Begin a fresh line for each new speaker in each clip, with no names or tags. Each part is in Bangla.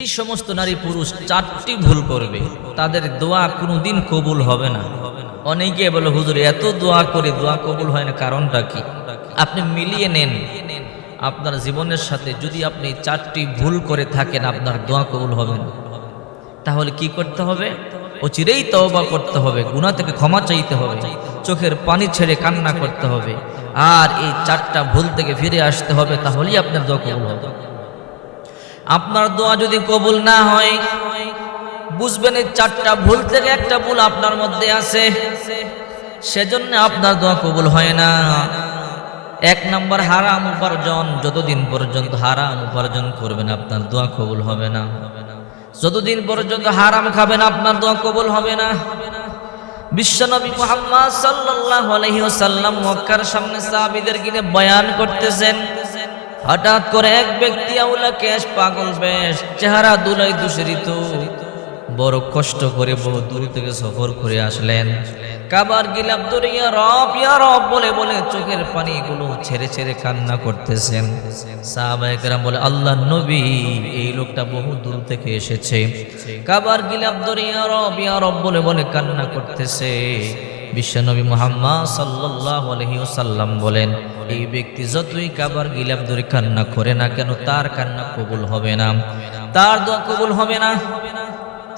এই সমস্ত নারী পুরুষ চারটি ভুল করবে। তাদের দোয়া কোনোদিন কবুল হবে না। অনেকে বলে, হুজুর, এত দোয়া করে দোয়া কবুল হয় না, কারণটা কি? আপনি মিলিয়ে নেন। আপনার জীবনের সাথে যদি আপনি চারটি ভুল করে থাকেন, আপনার দোয়া কবুল হবে না। তাহলে কি করতে হবে? অচিরেই তওবা করতে হবে, গুনাহ থেকে ক্ষমা চাইতে হবে, চোখের পানি ছেড়ে কান্না করতে হবে। আর এই চারটা ভুল থেকে ফিরে আসতে হবে, তাহলেই আপনার দোয়া কবুল হবে। আপনার দোয়া যদি কবুল না হয়, বুঝবেন এই চারটা ভুল থেকে একটা ভুল আপনার মধ্যে আছে। সেজন্য আপনার দোয়া কবুল হয় না। এক নম্বর হারাম উপার্জন, যতদিন পর্যন্ত হারাম উপার্জন করবেন আপনার দোয়া কবুল হবে না। যতদিন পর্যন্ত হারাম খাবেন আপনার দোয়া কবুল হবে না। বিশ্বনবী মুহাম্মদ সাল্লাল্লাহু আলাইহি ওয়াসাল্লাম মক্কার সামনে সাহাবীদের কিনে বয়ান করতেছেন হঠাৎ করে এক ব্যক্তি আউলা কেশ পাগল বেশ, চেহারা দুলাই দূষিত। বড় কষ্ট করে বহু দূর থেকে সফর করে আসলেন। কাবার গিলাপ ধরে ইয়া রব ইয়া রব, বলে বলে চোখের পানি পানিগুলো ছেড়ে ছেড়ে কান্না করতেছেন। সাহাবায়ে বলে, আল্লাহ নবী, এই লোকটা বহু দূর থেকে এসেছে। কাবার গিলাপ ধরে ইয়া রব ইয়া রব, বলে বলে কান্না করতেছে। বিশ্বনবী মুহাম্মদ সাল্লাল্লাহু আলাইহি ওয়াসাল্লাম বলেন এই ব্যক্তি যতই কাবার গিলাপ ধরে কান্না করে না কেন, তার কান্না কবুল হবে না। তার দোয়া কবুল হবে না।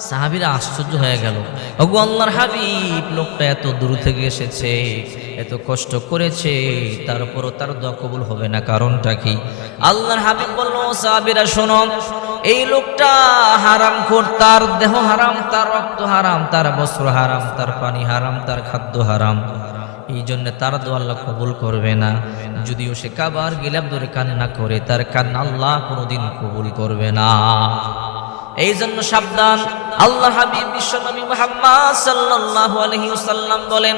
সাহাবিরা আশ্চর্য হয়ে গেল। ওগো আল্লাহর হাবিব, লোকটা এত দূর থেকে এসেছে, এত কষ্ট করেছে তারপরও তার দোয়া কবুল হবে না। কারণটা কি? আল্লাহর হাবিব বলল সাহাবীরা, শোনো, এই লোকটা হারাম খোর, তার দেহ হারাম, তার রক্ত হারাম, তার বস্ত্র হারাম, তার পানি হারাম, তার খাদ্য হারাম। এই জন্য তার দোয়া আল্লাহ কবুল করবে না। যদিও সে কাবার গিলাপ ধরে কান্না করে, তার কান্না আল্লাহ কোনোদিন কবুল করবে না। এই জন্য সাবধান আল্লাহ হাবিব বিশ্বনবী মুহাম্মদ সাল্লাল্লাহু আলাইহি ওয়াসাল্লাম বলেন,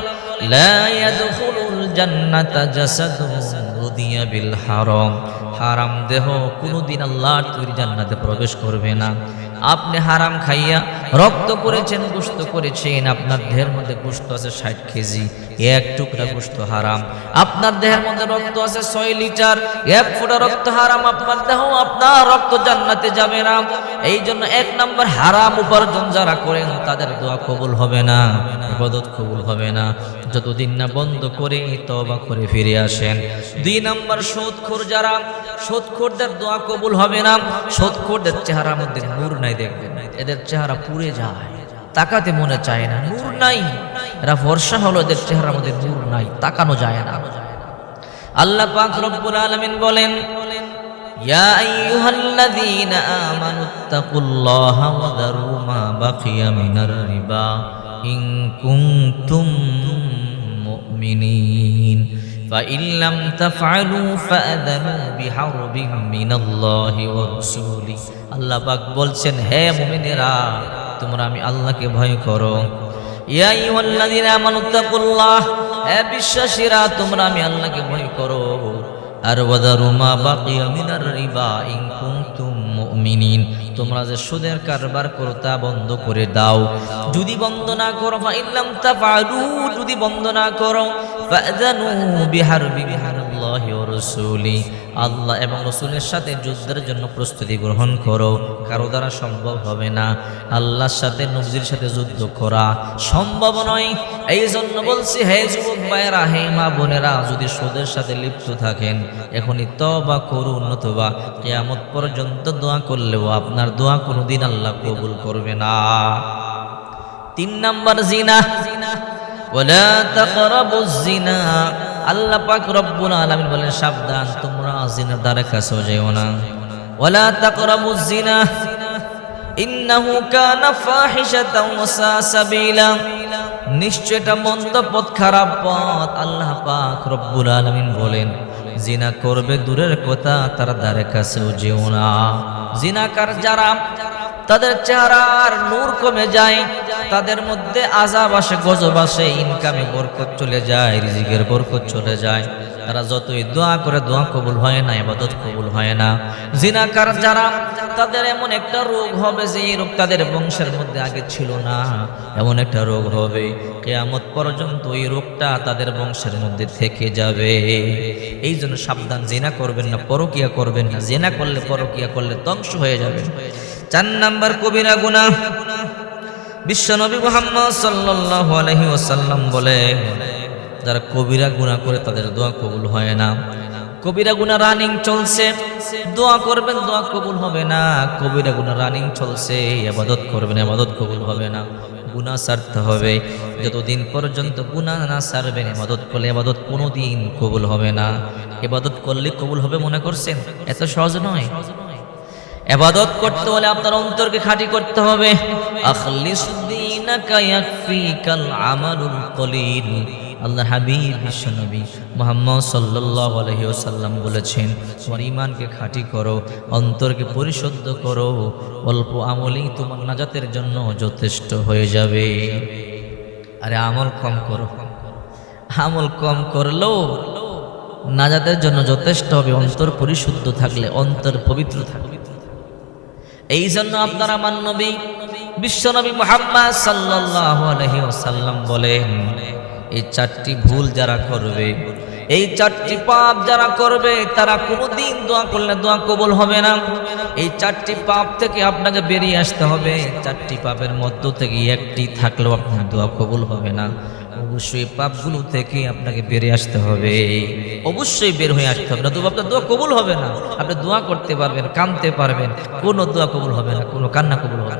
লা ইয়াদখুলুল জান্নাতা জাসাদুন উদিয়া বিল হারাম। হারাম দেহ কোনোদিন আল্লাহর তৈরি জান্নাতে প্রবেশ করবে না। আপনি হারাম খাইয়া রক্ত করেছেন গোস্ত করেছেন, আপনার দেহের মধ্যে গোস্ত আছে ষাট কেজি, এক টুকরা গোস্ত হারাম। আপনার দেহের মধ্যে রক্ত আছে ছয় লিটার, এক ফোঁটা রক্ত হারাম, আপনার দেহ, আপনার রক্ত জান্নাতে যাবে না। এই জন্য এক নম্বর হারাম উপার্জন যারা করেন, তাদের দোয়া কবুল হবে না, ইবাদত কবুল হবে না। যতদিন না বন্ধ করে তবা করে ফিরে আসেন। দুই নম্বর সুদখোর যারা সৎখোরদের দোয়া কবুল হবে না সৎখোরদের চেহারার মধ্যে নূর নাই দেখবেন। এদের চেহারা পুড়ে যায়, তাকাতে মনে চায় না, নূর নাই। এরা ভরসা হলো, এদের চেহারার মধ্যে নূর নাই, তাকানো যায় না। আল্লাহ পাক রব্বুল আলামিন বলেন, ইয়া আইয়ুহাল্লাযীনা আমানুত্তাকুল্লাহা ওয়া দারু মা বাকিয়া মিনার রিবা ইন কুনতুম মুমিনিন। فإن لم تفعلوا فأذنوا بحرب من الله ورسوله আল্লাহ পাক বলছেন হে মুমিনেরা তোমরা আমি আল্লাহকে ভয় করো ইয়া আইয়ুহাল্লাযীনা আমানুত্তাকুল্লাহ হে বিশ্বাসীরা তোমরা আমি আল্লাহকে ভয় করো আর ওয়াদারু মা বাকিয়া মিনার রিবা ইন কুনতুম মুমিনিন তোমরা যে সুদের কারবার করো তা বন্ধ করে দাও যদি বন্ধ না করো ফা ইল্লাম তাফআলু যদি বন্ধ না করো আল্লাহ এবং রসুলের সাথে যুদ্ধের জন্য প্রস্তুতি গ্রহণ করো। কারও দ্বারা সম্ভব হবে না। আল্লাহর সাথে নবজির সাথে যুদ্ধ করা সম্ভব নয়। এই জন্য বলছি, হে যুবক ভাইয়েরা, হে মা বোনেরা, যদি সুদের সাথে লিপ্ত থাকেন, এখনই তবা করুন অথবা কেয়ামত পর্যন্ত দোয়া করলেও আপনার দোয়া কোনোদিন আল্লাহ কবুল করবে না। তিন নাম্বার জিনা। ওয়ালা তাকরাবুজ জিনা আল্লাহ পাক রব্বুল আলামিন বলেন, সাবধান, তোমরা জিনার দ্বারা কাছেও যেও না। ওয়ালা তাকরাবুজ জিনা ইন্নাহু কানা ফাহিশাতাও ওয়া সাবিলা। নিশ্চয় এটা মন্দ পথ, খারাপ পথ, আল্লাহ পাক রব্বুল আলামিন বলেন জিনা করবে দূরের কথা, তার দ্বারে কাছেও যেও না। জিনাকার যারা, তাদের চেহারার নূর কমে যায়। তাদের মধ্যে আজাব আসে, গজব আসে ইনকামে বরকত চলে যায়, রিজিকের বরকত চলে যায়। তারা যতই দোয়া করে, দোয়া কবুল হয় না, ইবাদত কবুল হয় না। জিনাকার যারা, তাদের এমন একটা রোগ হবে যে এই রোগ তাদের বংশের মধ্যে আগে ছিল না। এমন একটা রোগ হবে, কেয়ামত পর্যন্ত ওই রোগটা তাদের বংশের মধ্যে থেকে যাবে। এই জন্য সাবধান, জেনা করবেন না, পরকিয়া করবেন না। জেনা করলে, পরকিয়া করলে ধ্বংস হয়ে যাবে। চার নাম্বার কবিরা গুনাহ। বিশ্বনবী মোহাম্মদ সাল্লাল্লাহু আলাইহি ওয়াসাল্লাম বলে, যারা কবিরা গুনাহ করে তাদের দোয়া কবুল হয় না। কবিরা গুনাহ রানিং চলছে, দোয়া করবেন, দোয়া কবুল হবে না। কবিরা গুনাহ রানিং চলছে আবাদত করবেন, ইবাদত কবুল হবে না। গুনাহ সারতে হবে, যতদিন পর্যন্ত গুনাহ না সারবেন, ইবাদত করলে এবাদত কোনো দিন কবুল হবে না। ইবাদত করলে কবুল হবে মনে করছেন? এত সহজ নয়। এবাদত করতে হলে আপনার অন্তরকে খাঁটি করতে হবে। আল্লাহ হাবিব বিশ্বনবী মুহাম্মদ সাল্লাল্লাহু আলাইহি ওয়াসাল্লাম বলেছেন, তোমার ঈমানকে খাঁটি করো, অন্তরকে পরিশুদ্ধ করো। অল্প আমলই তোমার নাজাতের জন্য যথেষ্ট হয়ে যাবে। আরে আমল কম করো। আমল কম করলেও নাজাতের জন্য যথেষ্ট হবে। অন্তর পরিশুদ্ধ থাকলে অন্তর পবিত্র থাকবে। এই জন্য আপনারা আমার নবী বিশ্বনবী মোহাম্মদ সাল্লাল্লাহু আলাইহি ওসাল্লাম বলেন, এই চারটি ভুল যারা করবে, এই চারটি পাপ যারা করবে, তারা কোনোদিন দোয়া করলে দোয়া কবল হবে না। এই চারটি পাপ থেকে আপনাকে বেরিয়ে আসতে হবে। চারটি পাপের মধ্য থেকে একটি থাকলেও আপনার দোয়া কবুল হবে না। অবশ্যই পাপগুলো থেকে আপনাকে বেরিয়ে আসতে হবে। অবশ্যই বের হয়ে আসতে হবে। না, তবু আপনার দোয়া কবুল হবে না। আপনি দোয়া করতে পারবেন, কানতে পারবেন। কোনো দোয়া কবুল হবে না, কোনো কান্না কবুল হবে না।